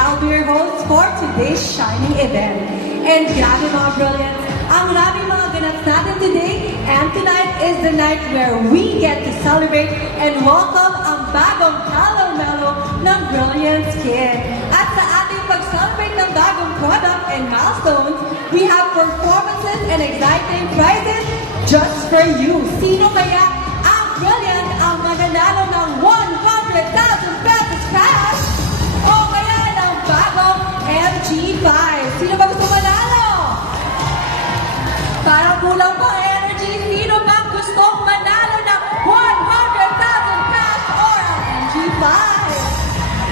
I'll be your host for today's shining event. And grabe mga brilliant, ang maraming mga ganap natin today, and tonight is the night where we get to celebrate and welcome ang bagong Halo-Melo ng Brilliant Skin. At sa ating pag-celebrate ng bagong product and milestones, we have performances and exciting prizes just for you. Sino kaya ang brilliant ang mananalo ng 100,000 pesos cash? O kaya ng bagong MG5? Sino ba gusto manalo? Parang kulang pa energy. Sino ba gusto manalo ng 100,000 cash or ang MG5?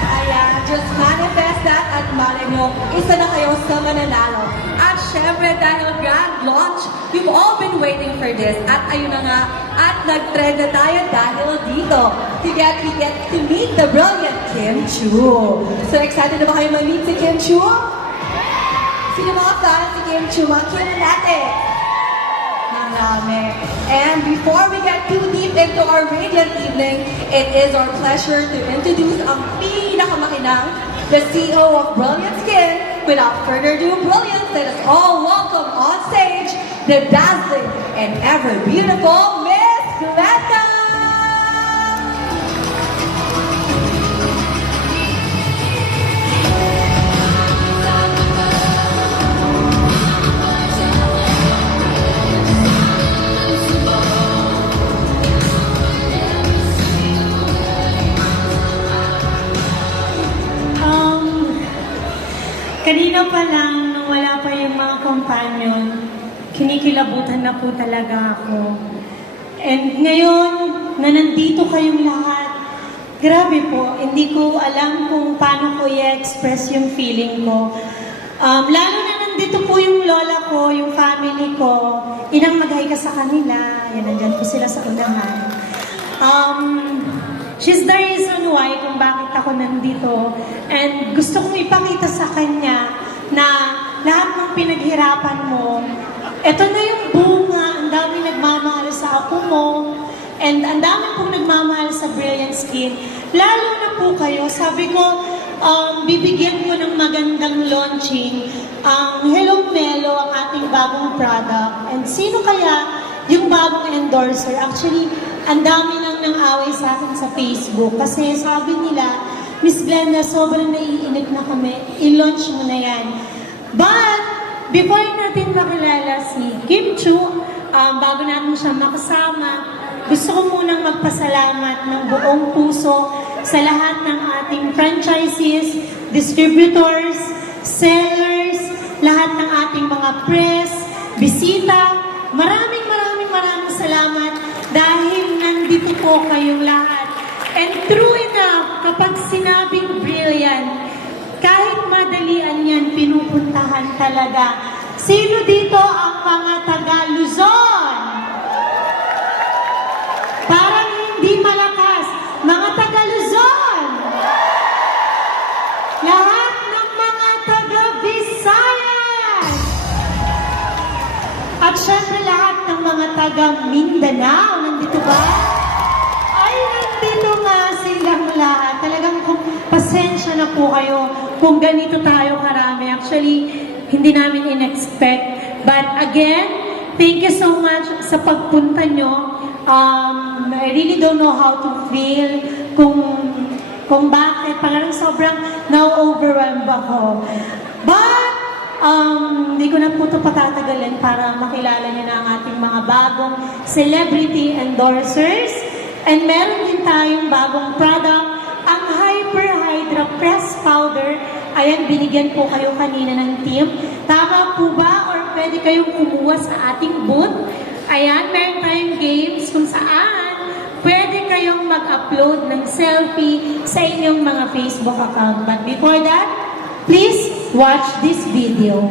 Ayan, just manifest that at malay nyo, isa na kayo sa mananalo. At syempre, dahil grand launch, you've all been waiting for this. At ayun na nga, at nag-trend na tayo dahil dito. We get to meet the brilliant Kim Chiu. So excited na ba kayo ma-meet si Kim Chiu? Sino mga fans si Kim Chiu? Mga Kim natin. Marami. And before we get too deep into our radiant evening, it is our pleasure to introduce ang pinakamakinang, the CEO of Brilliant Skin. Without further ado, Brilliant, let us all welcome on stage the dazzling and ever beautiful Miss Glenda! Kanina pa lang, nung wala pa yung mga companion, kinikilabutan na po talaga ako. And ngayon, na nandito kayong lahat, grabe po, hindi ko alam kung paano ko i-express yung feeling ko. Lalo na nandito po yung lola ko, yung family ko, inang mag-hi ka sa kanila, yan, nandyan po sila sa unahan. She's the reason why kung bakit ako nandito. And gusto kong ipakita sa kanya na lahat ng pinaghirapan mo, eto na yung bunga, ang dami nagmamahal sa ako mo, and ang dami pong nagmamahal sa Brilliant Skin. Lalo na po kayo, sabi ko, bibigyan ko ng magandang launching ang Halo-Melo, ang ating bagong product. And sino kaya yung bagong endorser? Actually, ang dami nang away sa akin sa Facebook kasi sabi nila, Miss Glenda, sobrang naiinip na kami, i-launch mo na yan. But, before natin makilala si Kim Chiu, bago natin siya makasama, gusto ko munang magpasalamat ng buong puso sa lahat ng ating franchises, distributors, sellers, lahat ng ating mga press, bisita. Maraming salamat dahil nandito po kayong lahat. And true enough, kapag sinabing brilliant, kahit madalian yan, pinupuntahan talaga. Sino dito ang mga taga-Luzon? Parang hindi malakas. Mga taga-Luzon! Lahat ng mga taga-Visayas! At syempre lahat ng mga taga-Mindanao, nandito ba? Ay, nandito nga silang lahat. Talagang pasensya na po kayo kung ganito tayo karami. Actually, hindi namin in-expect. But again, thank you so much sa pagpunta nyo. I really don't know how to feel kung bakit. Parang sobrang na-overwhelmed ako. But, hindi ko na po ito patatagalin para makilala niyo na ang ating mga bagong celebrity endorsers. And meron din tayong bagong product, ang Hyper Hydra Press Powder. Ayan, binigyan po kayo kanina ng team. Tama po ba? Or pwede kayong kumuha sa ating booth? Ayan, meron tayong games kung saan pwede kayong mag-upload ng selfie sa inyong mga Facebook account. But before that, please watch this video.